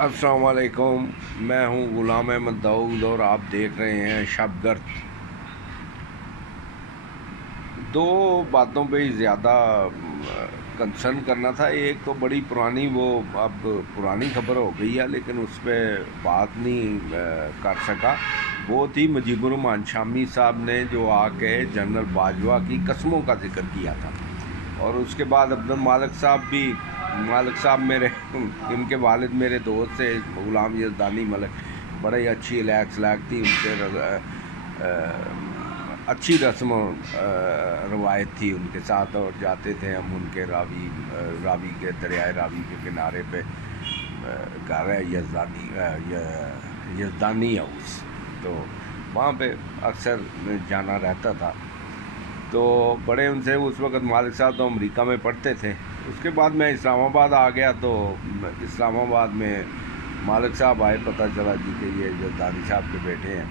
السلام علیکم، میں ہوں غلام احمد داؤد اور آپ دیکھ رہے ہیں شب گرد۔ دو باتوں پہ ہی زیادہ کنسرن کرنا تھا۔ ایک تو بڑی پرانی، وہ اب پرانی خبر ہو گئی ہے لیکن اس پہ بات نہیں کر سکا۔ وہ تھی مجیب الرحمان شامی صاحب نے جو آ کے جنرل باجوہ کی قسموں کا ذکر کیا تھا، اور اس کے بعد عبدالمالک صاحب بھی، مالک صاحب میرے ان کے والد میرے دوست تھے، غلام یزدانی ملک، بڑے اچھی لیکس لیک تھی ان سے، اچھی رسم و روایت تھی ان کے ساتھ، اور جاتے تھے ہم ان کے راوی کے دریائے راوی کے کنارے پہ گھر ہے یزدانی ہاؤس، تو وہاں پہ اکثر جانا رہتا تھا۔ تو بڑے ان سے اس وقت مالک صاحب تو امریکہ میں پڑھتے تھے۔ اس کے بعد میں اسلام آباد آ گیا، تو اسلام آباد میں مالک صاحب آئے، پتہ چلا جی کہ یہ یزدانی صاحب کے بیٹے ہیں۔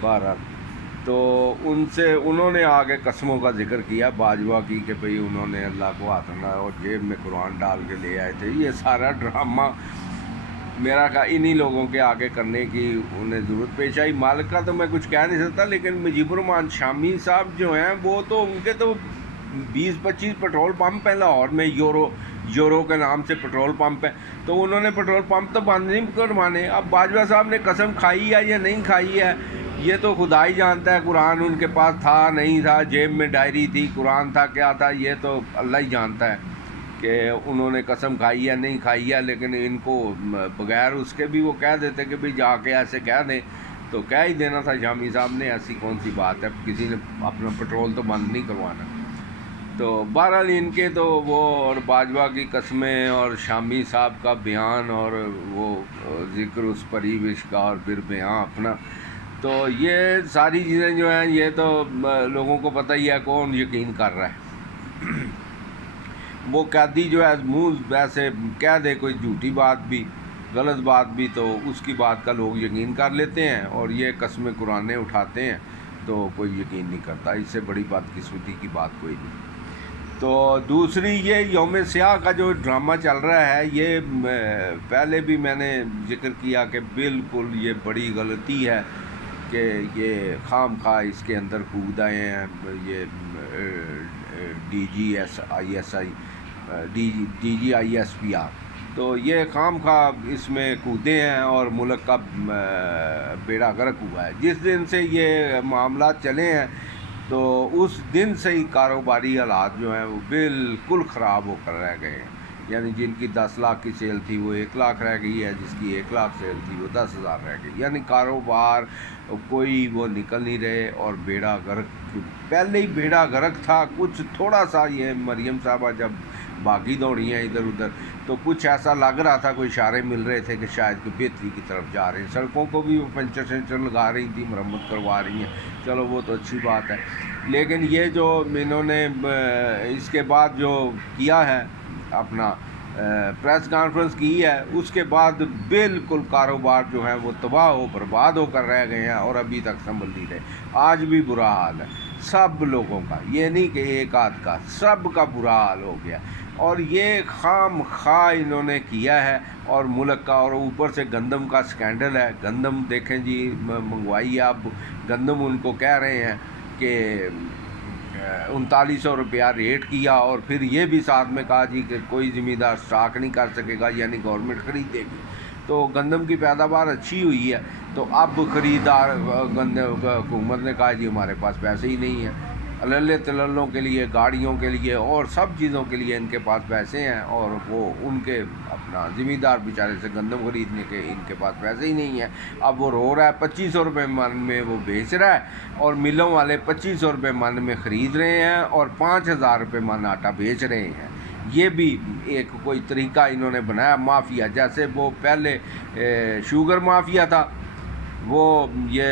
بہرحال تو ان سے انہوں نے آگے قسموں کا ذکر کیا باجوہ کی کہ بھئی انہوں نے اللہ کو ہاتھ نہ اور جیب میں قرآن ڈال کے لے آئے تھے۔ یہ سارا ڈرامہ میرا کا انہی لوگوں کے آگے کرنے کی انہیں ضرورت پیش آئی۔ مالک کا تو میں کچھ کہہ نہیں سکتا، لیکن مجیب الرحمان شامی صاحب جو ہیں وہ تو ان کے تو 20-25 پٹرول پمپ ہیں لاہور میں، یورو کے نام سے پٹرول پمپ ہیں، تو انہوں نے پٹرول پمپ تو بند نہیں کروانے۔ اب باجوہ صاحب نے قسم کھائی ہے یا نہیں کھائی ہے یہ تو خدا ہی جانتا ہے۔ قرآن ان کے پاس تھا نہیں تھا، جیب میں ڈائری تھی، قرآن تھا کیا تھا، یہ تو اللہ ہی جانتا ہے کہ انہوں نے قسم کھائی ہے نہیں کھائی ہے۔ لیکن ان کو بغیر اس کے بھی وہ کہہ دیتے کہ بھئی جا کے ایسے کہہ دیں، تو کہہ ہی دینا تھا شامی صاحب نے، ایسی کون سی بات ہے، کسی نے اپنا پٹرول تو بند نہیں کروانا۔ تو بہرحال ان کے تو وہ اور باجوہ کی قسمیں اور شامی صاحب کا بیان اور وہ ذکر اس پری وش کا اور پھر بیان اپنا، تو یہ ساری چیزیں جو ہیں یہ تو لوگوں کو پتہ ہی ہے کون یقین کر رہا ہے۔ وہ قیدی جو ہے منہ ویسے کہہ دے کوئی جھوٹی بات بھی، غلط بات بھی، تو اس کی بات کا لوگ یقین کر لیتے ہیں، اور یہ قسم قرآن اٹھاتے ہیں تو کوئی یقین نہیں کرتا۔ اس سے بڑی بدقسمتی کی بات کوئی نہیں۔ تو دوسری یہ یوم سیاہ کا جو ڈرامہ چل رہا ہے، یہ پہلے بھی میں نے ذکر کیا کہ بالکل یہ بڑی غلطی ہے کہ یہ خام خواہ اس کے اندر کود آئے ہیں، یہ D G I S P R, تو یہ خام خواہ اس میں کودے ہیں اور ملک کا بیڑا غرق ہوا ہے۔ جس دن سے یہ معاملات چلے ہیں تو اس دن سے ہی کاروباری حالات جو ہیں وہ بالکل خراب ہو کر رہ گئے ہیں۔ یعنی جن کی 10 لاکھ کی سیل تھی وہ 1 لاکھ رہ گئی ہے، جس کی 1 لاکھ سیل تھی وہ 10,000 رہ گئی۔ یعنی کاروبار کوئی وہ نکل نہیں رہے، اور بیڑا غرق پہلے ہی بیڑا غرق تھا۔ کچھ تھوڑا سا یہ مریم صاحبہ جب بھاگی دوڑی ہیں ادھر ادھر، تو کچھ ایسا لگ رہا تھا، کوئی اشارے مل رہے تھے کہ شاید کوئی بہتری کی طرف جا رہے ہیں۔ سڑکوں کو بھی وہ پنچر شنچر لگا رہی تھی، مرمت کروا رہی ہیں، چلو وہ تو اچھی بات ہے۔ لیکن یہ جو انہوں نے اس کے بعد جو کیا ہے اپنا پریس کانفرنس کی ہے، اس کے بعد بالکل کاروبار جو ہے وہ تباہ و برباد ہو کر رہ گئے ہیں، اور ابھی تک سنبھل نہیں رہے۔ آج بھی برا حال ہے سب لوگوں کا، یہ نہیں کہ ایک آدھ کا، سب کا برا حال ہو گیا، اور یہ خام خواہ انہوں نے کیا ہے، اور ملک کا، اور اوپر سے گندم کا سکینڈل ہے۔ گندم دیکھیں جی منگوائی، اب گندم ان کو کہہ رہے ہیں کہ 3900 روپیہ ریٹ کیا، اور پھر یہ بھی ساتھ میں کہا جی کہ کوئی زمیندار سٹاک نہیں کر سکے گا، یعنی گورنمنٹ خرید دے گی۔ تو گندم کی پیداوار اچھی ہوئی ہے، تو اب خریدار حکومت نے کہا جی ہمارے پاس پیسے ہی نہیں ہیں، اللہ تللوں کے لیے، گاڑیوں کے لیے اور سب چیزوں کے لیے ان کے پاس پیسے ہیں، اور وہ ان کے اپنا زمیندار بیچارے سے گندم خریدنے کے ان کے پاس پیسے ہی نہیں ہیں۔ اب وہ رو رہا ہے، 2500 روپے من میں وہ بیچ رہا ہے، اور ملوں والے 2500 روپے من میں خرید رہے ہیں، اور 5000 روپے من آٹا بیچ رہے ہیں۔ یہ بھی ایک کوئی طریقہ انہوں نے بنایا مافیا، جیسے وہ پہلے شوگر مافیا تھا، وہ یہ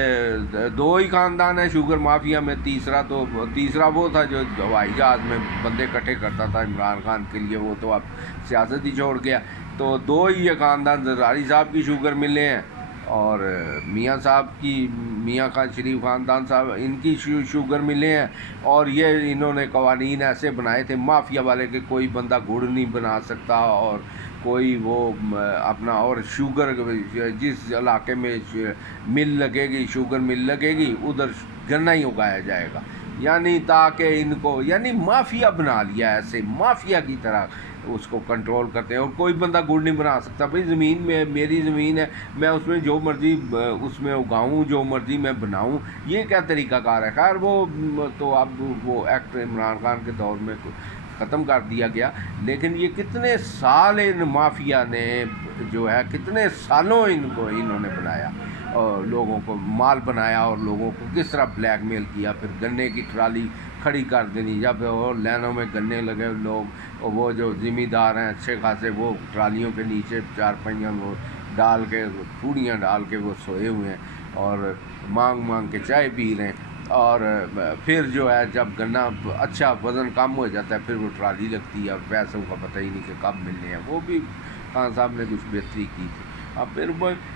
2 ہی خاندان ہیں شوگر مافیا میں، تیسرا وہ تھا جو ہوائی جہاز میں بندے اکٹھے کرتا تھا عمران خان کے لیے، وہ تو اب سیاست ہی چھوڑ گیا۔ تو 2 ہی یہ خاندان، زرداری صاحب کی شوگر ملیں ہیں، اور میاں صاحب کی، میاں خان شریف خاندان صاحب، ان کی شوگر ملیں ہیں، اور یہ انہوں نے قوانین ایسے بنائے تھے مافیا والے کہ کوئی بندہ گڑ نہیں بنا سکتا، اور کوئی وہ اپنا اور شوگر جس علاقے میں مل لگے گی، شوگر مل لگے گی، ادھر گنا ہی اگایا جائے گا، یعنی تاکہ ان کو یعنی مافیا بنا لیا، ایسے مافیا کی طرح اس کو کنٹرول کرتے ہیں. اور کوئی بندہ گڑ نہیں بنا سکتا. بھائی زمین میں میری زمین ہے، میں اس میں جو مرضی اس میں اگاؤں، جو مرضی میں بناؤں، یہ کیا طریقہ کار ہے؟ خیر وہ تو اب وہ ایکٹ عمران خان کے دور میں ختم کر دیا گیا، لیکن یہ کتنے سال ان مافیا نے جو ہے کتنے سالوں انہوں نے بنایا اور لوگوں کو مال بنایا اور لوگوں کو کس طرح بلیک میل کیا. پھر گنے کی ٹرالی کھڑی کر دینی، جب اور لینوں میں گنے لگے لوگ، وہ جو ذمہ دار ہیں اچھے خاصے، وہ ٹرالیوں کے نیچے چار پہیاں وہ ڈال کے پوڑیاں ڈال کے وہ سوئے ہوئے ہیں اور مانگ مانگ کے چائے پی رہے ہیں. اور پھر جو ہے جب گنا اچھا وزن کم ہو جاتا ہے پھر وہ ٹرالی لگتی ہے اور پیسوں کا پتہ ہی نہیں کہ کب ملنے ہیں. وہ بھی خان صاحب نے کچھ بہتری کی تھی. اب پھر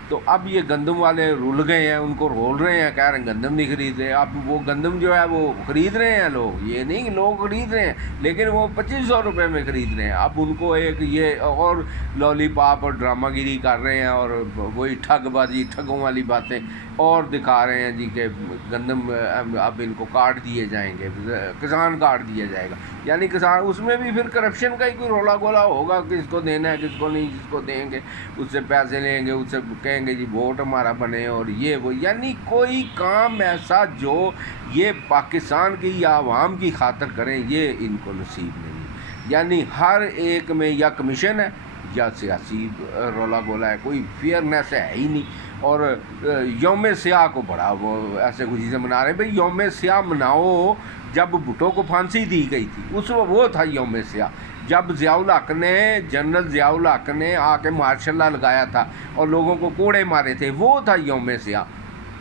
تو اب یہ گندم والے رول گئے ہیں، ان کو رول رہے ہیں، کہہ رہے ہیں گندم نہیں خرید رہے. اب وہ گندم جو ہے وہ خرید رہے ہیں لوگ، یہ نہیں لوگ خرید رہے ہیں، لیکن وہ 2500 روپے میں خرید رہے ہیں. اب ان کو ایک یہ اور لولی پاپ اور ڈرامہ گیری کر رہے ہیں اور وہی ٹھگ بازی ٹھگوں والی باتیں اور دکھا رہے ہیں جی کہ گندم اب ان کو کاٹ دیے جائیں گے، کسان کاٹ دیا جائے گا. یعنی کسان اس میں بھی پھر کرپشن کا ہی کوئی رولا گولا ہوگا، کس کو دینا ہے کس کو نہیں، جس کو دیں گے اس سے پیسے لیں گے، اس سے کہیں گے جی ووٹ ہمارا بنے اور یہ وہ. یعنی کوئی کام ایسا جو یہ پاکستان کی یا عوام کی خاطر کریں یہ ان کو نصیب نہیں. یعنی ہر ایک میں یا کمیشن ہے یا سیاسی رولا گولا ہے، کوئی فیئرنیس ہے ہی نہیں. اور یوم سیاہ کو بڑا وہ ایسے خوشی سے منا رہے ہیں. بھئی یوم سیاہ مناؤ جب بھٹو کو پھانسی دی گئی تھی، اس وہ تھا یوم سیاہ. جب ضیاء الحق نے جنرل ضیاء الحق نے آ کے ماشاء اللہ لگایا تھا اور لوگوں کو کوڑے مارے تھے، وہ تھا یوم سیاہ.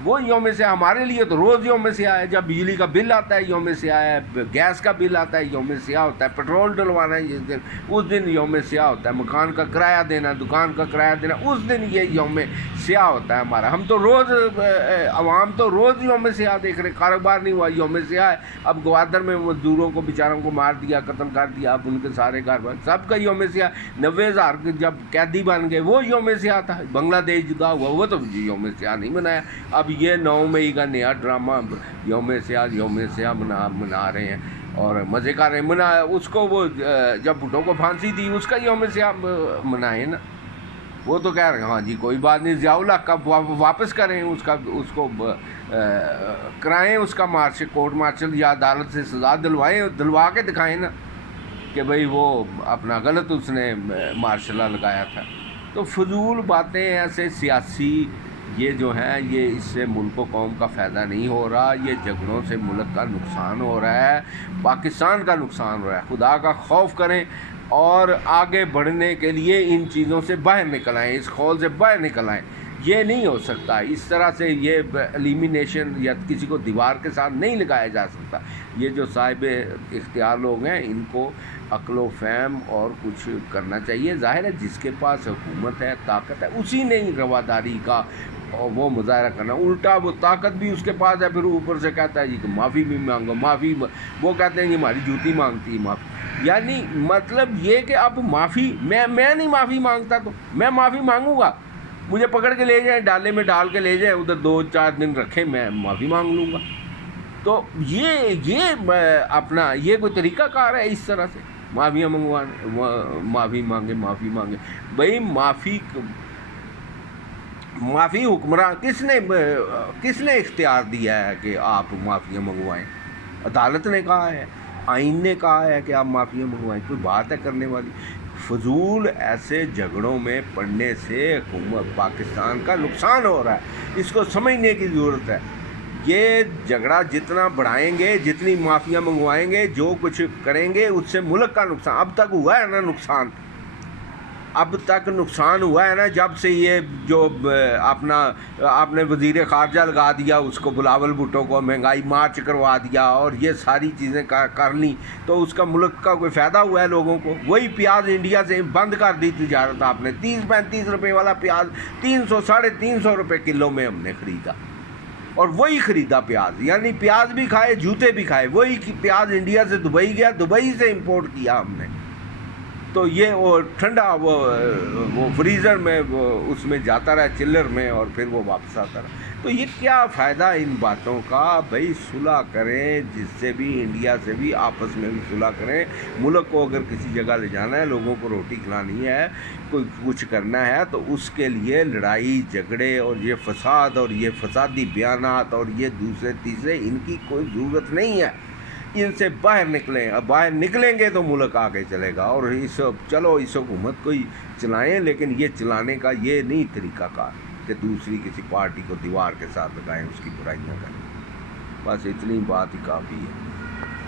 وہ یوم سیاہ ہمارے لیے تو روز یوم سیاہ ہے. جب بجلی کا بل آتا ہے یوم سیاہ ہے، گیس کا بل آتا ہے یوم سیاہ ہوتا ہے، پیٹرول ڈلوانا ہے جس دن اس دن یوم سیاہ ہوتا ہے، مکان کا کرایہ دینا، دکان کا کرایہ دینا، اس دن یہ یوم سیاہ ہوتا ہے ہمارا. ہم تو روز عوام تو روز یوم سیاہ دیکھ رہے. کاروبار نہیں ہوا یوم سیاہ ہے. اب گوادر میں مزدوروں کو بیچاروں کو مار دیا، قتل کر دیا، اب ان کے سارے کاروبار سب کا یوم سیاہ. 90,000 جب قیدی بن گئے وہ یوم سیاہ تھا. بنگلہ دیش جدا ہوا وہ تو یوم سیاہ نہیں منایا. اب یہ 9 مئی کا نیا ڈرامہ یوم سیاہ منا رہے ہیں اور مزے کر رہے ہیں. اس کو وہ جب بھٹو کو پھانسی دی اس کا یوم سیاہ منائیں نا. وہ تو کہہ رہے ہیں ہاں جی کوئی بات نہیں، ضیاء الحق کا واپس کریں، اس کو کرائیں اس کا کورٹ مارشل یا عدالت سے سزا دلوا کے دکھائیں نا کہ بھئی وہ اپنا غلط اس نے مارشل لا لگایا تھا. تو فضول باتیں ایسے سیاسی یہ جو ہیں یہ اس سے ملک و قوم کا فائدہ نہیں ہو رہا. یہ جھگڑوں سے ملک کا نقصان ہو رہا ہے، پاکستان کا نقصان ہو رہا ہے. خدا کا خوف کریں اور آگے بڑھنے کے لیے ان چیزوں سے باہر نکل آئیں، اس خول سے باہر نکل آئیں. یہ نہیں ہو سکتا اس طرح سے. یہ ایلیمینیشن یا کسی کو دیوار کے ساتھ نہیں لگایا جا سکتا. یہ جو صاحب اختیار لوگ ہیں ان کو عقل و فہم اور کچھ کرنا چاہیے. ظاہر ہے جس کے پاس حکومت ہے، طاقت ہے، اسی نے رواداری کا وہ مظاہرہ کرنا. الٹا وہ طاقت بھی اس کے پاس ہے، پھر اوپر سے کہتا ہے جی کہ معافی بھی مانگو، معافی وہ کہتے ہیں جی ہماری جوتی مانگتی ہے معافی. یعنی مطلب یہ کہ اب معافی میں نہیں معافی مانگتا تو میں معافی مانگوں گا، مجھے پکڑ کے لے جائیں، ڈالے میں ڈال کے لے جائیں، ادھر 2-4 دن رکھیں، میں معافی مانگ لوں گا. تو یہ اپنا یہ کوئی طریقہ کار ہے اس طرح سے معافیاں منگوانے، معافی مانگے. بھئی معافی حکمراں کس نے اختیار دیا ہے کہ آپ معافیاں منگوائیں؟ عدالت نے کہا ہے، آئین نے کہا ہے کہ آپ معافیاں منگوائیں. کوئی بات ہے کرنے والی؟ فضول ایسے جھگڑوں میں پڑنے سے حکومت پاکستان کا نقصان ہو رہا ہے. اس کو سمجھنے کی ضرورت ہے. یہ جھگڑا جتنا بڑھائیں گے، جتنی معافیاں منگوائیں گے، جو کچھ کریں گے، اس سے ملک کا نقصان. اب تک ہوا ہے نا نقصان، اب تک نقصان ہوا ہے نا. جب سے یہ جو آپ نے وزیر خارجہ لگا دیا، اس کو بلاول بھٹو کو مہنگائی مارچ کروا دیا اور یہ ساری چیزیں کر لیں، تو اس کا ملک کا کوئی فائدہ ہوا ہے لوگوں کو؟ وہی پیاز انڈیا سے بند کر دی تجارت آپ نے. 30-35 روپے والا پیاز 300-350 روپے کلو میں ہم نے خریدا، اور وہی خریدا پیاز. یعنی پیاز بھی کھائے، جوتے بھی کھائے. وہی پیاز انڈیا سے دبئی گیا، دبئی سے امپورٹ کیا ہم نے. تو یہ وہ ٹھنڈا وہ فریزر میں اس میں جاتا رہا چلر میں، اور پھر وہ واپس آتا رہا۔ تو یہ کیا فائدہ ان باتوں کا؟ بھائی صلح کریں، جس سے بھی انڈیا سے بھی آپس میں بھی صلح کریں۔ ملک کو اگر کسی جگہ لے جانا ہے، لوگوں کو روٹی کھلانی ہے، کوئی کچھ کرنا ہے، تو اس کے لیے لڑائی جھگڑے اور یہ فساد اور یہ فسادی بیانات اور یہ دوسرے تیسرے، ان کی کوئی ضرورت نہیں ہے۔ ان سے باہر نکلیں، اب باہر نکلیں گے تو ملک آگے چلے گا۔ اور چلو اس حکومت کو ہی چلائیں، لیکن یہ چلانے کا یہ نہیں طریقہ کار کہ دوسری کسی پارٹی کو دیوار کے ساتھ لگائیں، اس کی برائیاں کریں۔ بس اتنی بات ہی کافی ہے۔